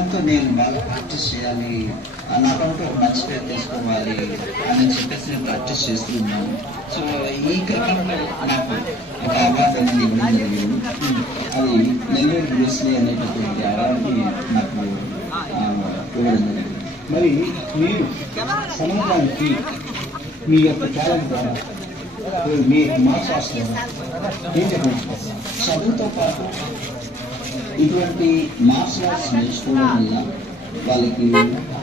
నేను బాగా ప్రాక్టీస్ చేయాలి, నాకంటూ ఒక మంచి పేరు తీసుకోవాలి అని చెప్పేసి నేను ప్రాక్టీస్ చేస్తున్నాను. సో ఈ క్రమంలో నాకు ఒక అవార్డు అనేది ఇవ్వడం జరిగింది. అది నెల్లూరు బ్రూస్లీ అనేటటువంటి అవార్డుని నాకు ఇవ్వడం జరిగింది. మరి మీరు సమాజానికి మీ యొక్క టాలెంట్ ద్వారా మీ మార్క్స్ రాస్తారు ఏం చెప్పండి? చదువుతో పాటు ఇటువంటి మార్షల్ ఆర్ట్స్ నేర్చుకోవడం వల్ల వాళ్ళకి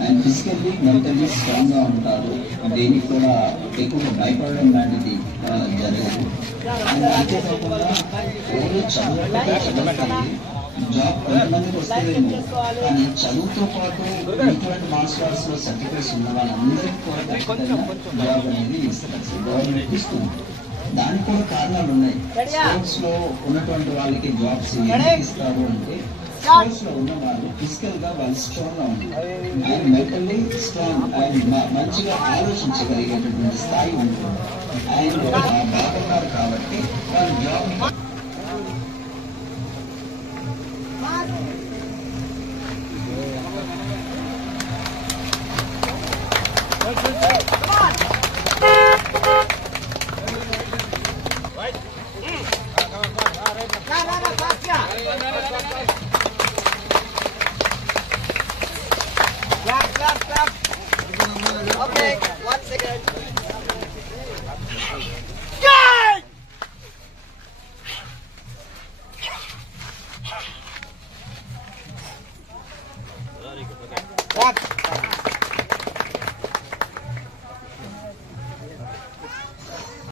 అండ్ ఫిజికల్లీ మెంటల్లీ స్ట్రాంగ్ గా ఉంటారు. దేనికి కూడా ఎక్కువగా భయపడడం లాంటిది జరగదు. అండ్ అంతేకాకుండా ఓన్లీ చదువుకుంటే చదువుతుంది, జాబ్ కొంతమందికి వస్తేనేమో, కానీ చదువుతో పాటు ఇటువంటి మార్షల్ ఆర్ట్స్ లో సర్టిఫికేట్స్ ఉన్న వాళ్ళందరికీ కూడా ఖచ్చితంగా జాబ్ అనేది ఇస్తారు, గవర్నమెంట్ ఇస్తుంది. దానికి కూడా కారణాలు ఉన్నాయి. స్పోర్ట్స్ లో ఉన్నటువంటి వాళ్ళకి జాబ్స్ ఎందుకు ఇస్తారు అంటే, స్పోర్ట్స్ లో ఉన్న వాళ్ళు ఫిజికల్ గా వాళ్ళు స్ట్రాంగ్ గా ఉంటారు, అండ్ మెంటల్లీ స్ట్రాంగ్ అండ్ మంచిగా ఆలోచించగలిగేటటువంటి స్థాయి ఉంటుంది. అండ్ బాగున్నారు కాబట్టి వాళ్ళు జాబ్ Clap. Okay, 1 second.